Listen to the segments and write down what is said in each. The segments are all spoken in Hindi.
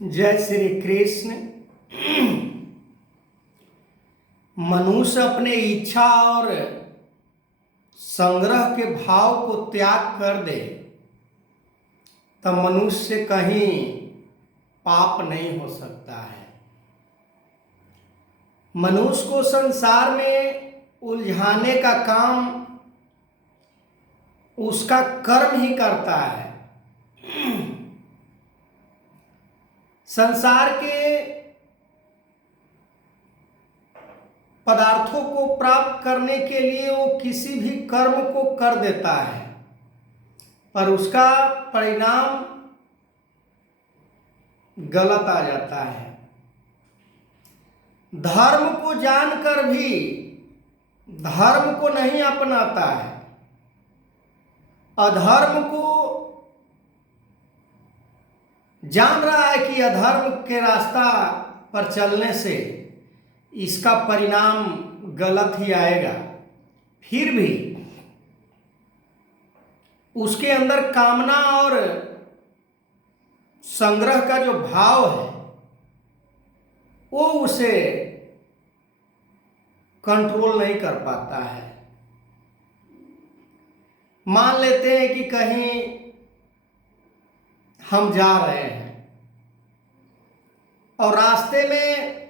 जय श्री कृष्ण। मनुष्य अपने इच्छा और संग्रह के भाव को त्याग कर दे तब मनुष्य कहीं पाप नहीं हो सकता है। मनुष्य को संसार में उलझाने का काम उसका कर्म ही करता है। संसार के पदार्थों को प्राप्त करने के लिए वो किसी भी कर्म को कर देता है, पर उसका परिणाम गलत आ जाता है। धर्म को जानकर भी धर्म को नहीं अपनाता है, अधर्म को जान रहा है कि अधर्म के रास्ता पर चलने से इसका परिणाम गलत ही आएगा, फिर भी उसके अंदर कामना और संग्रह का जो भाव है वो उसे कंट्रोल नहीं कर पाता है। मान लेते हैं कि कहीं हम जा रहे हैं और रास्ते में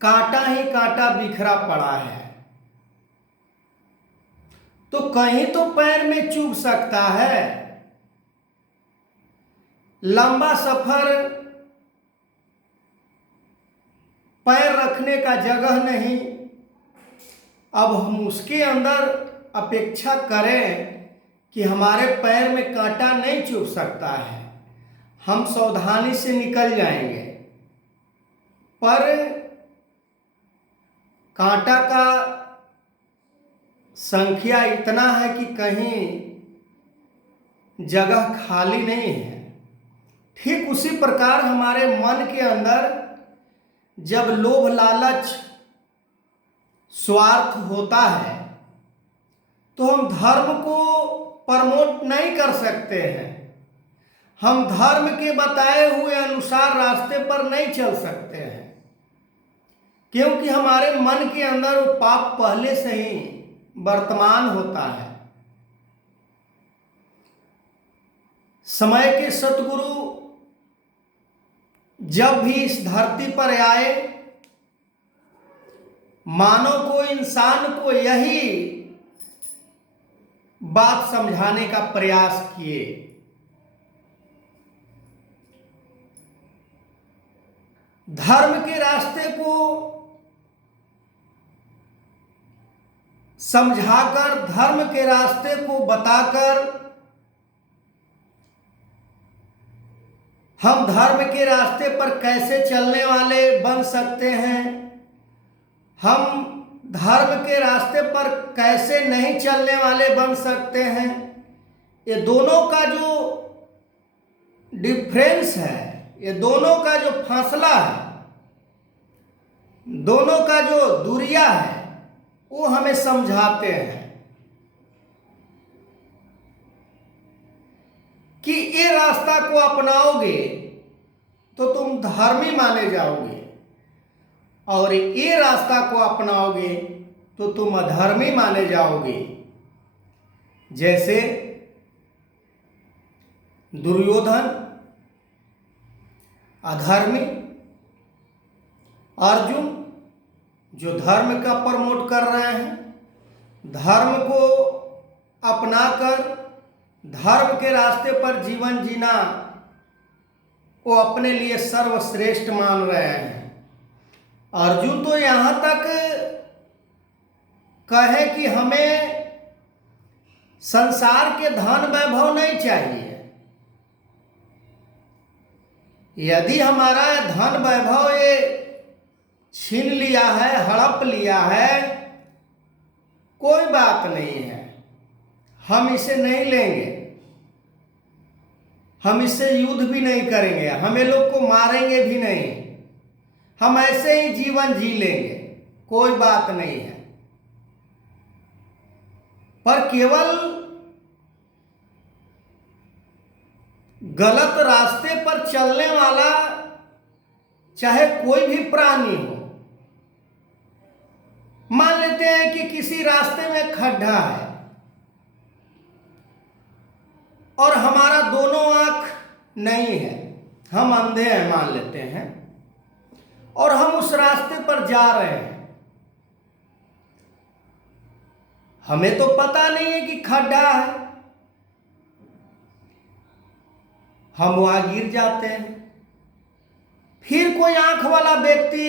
कांटा ही कांटा बिखरा पड़ा है, तो कहीं तो पैर में चुभ सकता है। लंबा सफर, पैर रखने का जगह नहीं, अब हम उसके अंदर अपेक्षा करें कि हमारे पैर में कांटा नहीं चुभ सकता है, हम सावधानी से निकल जाएंगे, पर कांटा का संख्या इतना है कि कहीं जगह खाली नहीं है। ठीक उसी प्रकार हमारे मन के अंदर जब लोभ लालच स्वार्थ होता है तो हम धर्म को प्रमोट नहीं कर सकते हैं, हम धर्म के बताए हुए अनुसार रास्ते पर नहीं चल सकते हैं, क्योंकि हमारे मन के अंदर वो पाप पहले से ही वर्तमान होता है। समय के सतगुरु जब भी इस धरती पर आए, मानव को, इंसान को यही बात समझाने का प्रयास किए। धर्म के रास्ते को समझाकर, धर्म के रास्ते को बताकर हम धर्म के रास्ते पर कैसे चलने वाले बन सकते हैं, हम धर्म के रास्ते पर कैसे नहीं चलने वाले बन सकते हैं, ये दोनों का जो डिफरेंस है, ये दोनों का जो फासला है, दोनों का जो दूरिया है, वो हमें समझाते हैं कि ये रास्ता को अपनाओगे तो तुम धर्मी माने जाओगे और ये रास्ता को अपनाओगे तो तुम अधर्मी माने जाओगे। जैसे दुर्योधन अधर्मी, अर्जुन जो धर्म का प्रमोट कर रहे हैं, धर्म को अपनाकर धर्म के रास्ते पर जीवन जीना वो अपने लिए सर्वश्रेष्ठ मान रहे हैं। अर्जुन तो यहाँ तक कहे कि हमें संसार के धन वैभव नहीं चाहिए, यदि हमारा धन वैभव ये छीन लिया है, हड़प लिया है, कोई बात नहीं है, हम इसे नहीं लेंगे, हम इससे युद्ध भी नहीं करेंगे, हमें लोग को मारेंगे भी नहीं, हम ऐसे ही जीवन जी लेंगे, कोई बात नहीं है। पर केवल गलत रास्ते पर चलने वाला चाहे कोई भी प्राणी हो, मान लेते हैं कि किसी रास्ते में खड्डा है और हमारा दोनों आंख नहीं है, हम अंधे हैं मान लेते हैं, और हम उस रास्ते पर जा रहे हैं। हमें तो पता नहीं है कि खड्डा है, हम वहां गिर जाते हैं। फिर कोई आंख वाला व्यक्ति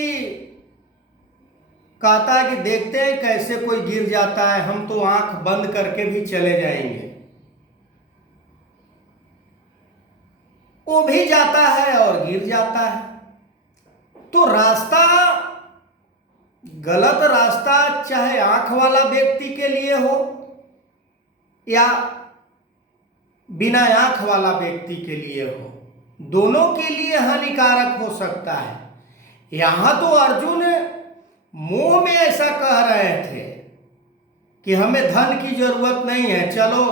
कहता है कि देखते हैं कैसे कोई गिर जाता है, हम तो आंख बंद करके भी चले जाएंगे। वो भी जाता है और गिर जाता है। तो रास्ता, गलत रास्ता चाहे आंख वाला व्यक्ति के लिए हो या बिना आंख वाला व्यक्ति के लिए हो, दोनों के लिए हानिकारक हो सकता है। यहां तो अर्जुन मोह में ऐसा कह रहे थे कि हमें धन की जरूरत नहीं है, चलो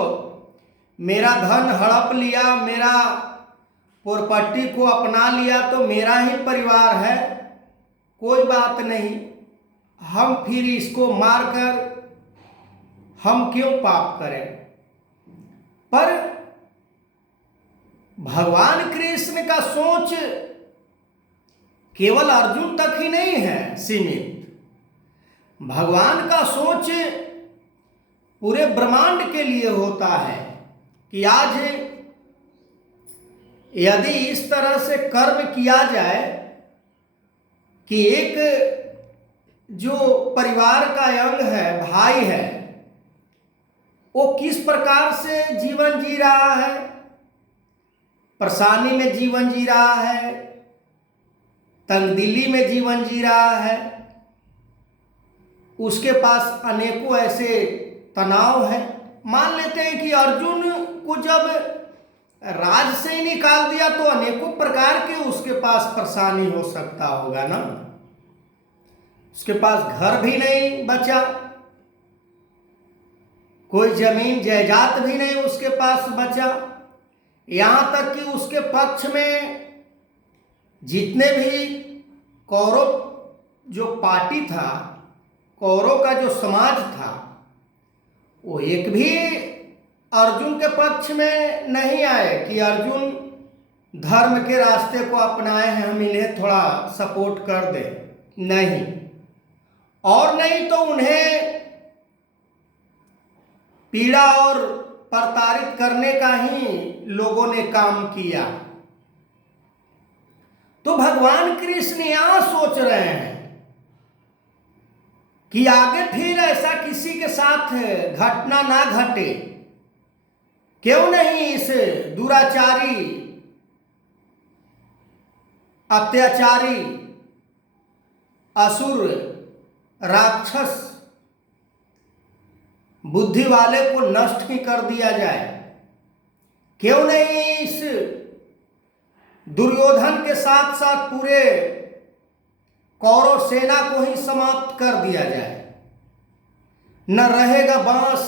मेरा धन हड़प लिया, मेरा प्रॉपर्टी को अपना लिया तो मेरा ही परिवार है, कोई बात नहीं, हम फिर इसको मारकर हम क्यों पाप करें। पर भगवान कृष्ण का सोच केवल अर्जुन तक ही नहीं है सीमित। भगवान का सोच पूरे ब्रह्मांड के लिए होता है कि आज यदि इस तरह से कर्म किया जाए कि एक जो परिवार का अंग है, भाई है, वो किस प्रकार से जीवन जी रहा है, परेशानी में जीवन जी रहा है, तंगदिली में जीवन जी रहा है, उसके पास अनेकों ऐसे तनाव है। मान लेते हैं कि अर्जुन को जब राज से ही निकाल दिया तो अनेकों प्रकार के उसके पास परेशानी हो सकता होगा ना। उसके पास घर भी नहीं बचा, कोई जमीन जायदाद भी नहीं उसके पास बचा, यहां तक कि उसके पक्ष में जितने भी कौरव जो पार्टी था, कौरव का जो समाज था, वो एक भी अर्जुन के पक्ष में नहीं आए कि अर्जुन धर्म के रास्ते को अपनाए हैं, हम इन्हें थोड़ा सपोर्ट कर दें, नहीं। और नहीं तो उन्हें पीड़ा और प्रताड़ित करने का ही लोगों ने काम किया। तो भगवान कृष्ण यहां सोच रहे हैं कि आगे फिर ऐसा किसी के साथ घटना ना घटे, क्यों नहीं इस दुराचारी, अत्याचारी, असुर, राक्षस बुद्धि वाले को नष्ट ही कर दिया जाए, क्यों नहीं इस दुर्योधन के साथ साथ पूरे कौरव सेना को ही समाप्त कर दिया जाए। न रहेगा बांस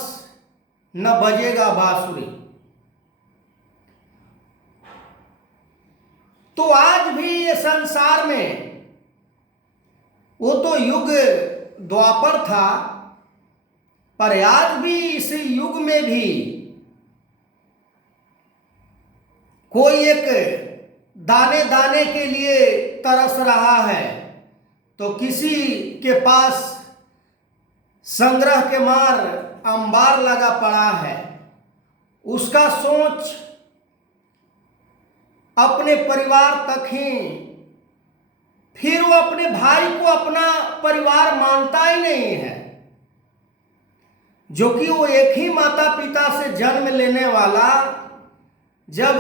न बजेगा बांसुरी। तो आज भी ये संसार में, वो तो युग द्वापर था, पर आज भी इस युग में भी कोई एक दाने दाने के लिए तरस रहा है, तो किसी के पास संग्रह के मार अंबार लगा पड़ा है, उसका सोच अपने परिवार तक ही, फिर वो अपने भाई को अपना परिवार मानता ही नहीं है, जो कि वो एक ही माता पिता से जन्म लेने वाला, जब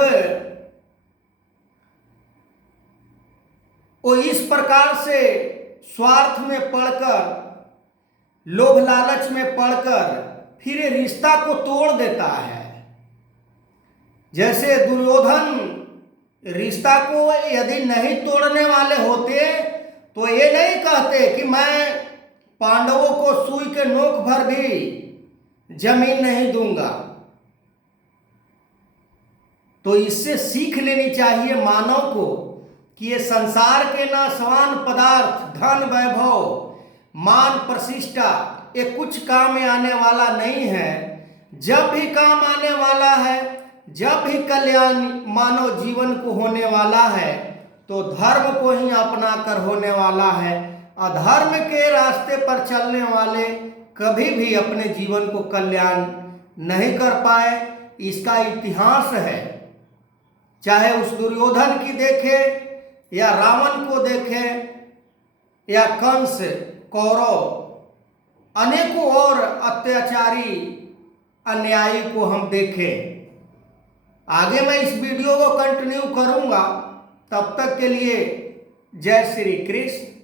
वो इस प्रकार से स्वार्थ में पड़कर, लोभ लालच में पड़कर फिर रिश्ता को तोड़ देता है। जैसे दुर्योधन रिश्ता को यदि नहीं तोड़ने वाले होते तो ये नहीं कहते कि मैं पांडवों को सुई के नोक भर भी जमीन नहीं दूंगा। तो इससे सीख लेनी चाहिए मानव को कि ये संसार के नाशवान पदार्थ, धन, वैभव, मान, प्रतिष्ठा, ये कुछ काम में आने वाला नहीं है। जब भी काम आने वाला है, जब भी कल्याण मानव जीवन को होने वाला है, तो धर्म को ही अपना कर होने वाला है। अधर्म के रास्ते पर चलने वाले कभी भी अपने जीवन को कल्याण नहीं कर पाए। इसका इतिहास है, चाहे उस दुर्योधन की देखे या रावण को देखे या कंस, कौरव, अनेकों और अत्याचारी अन्यायी को हम देखें। आगे मैं इस वीडियो को कंटिन्यू करूंगा। तब तक के लिए जय श्री कृष्ण।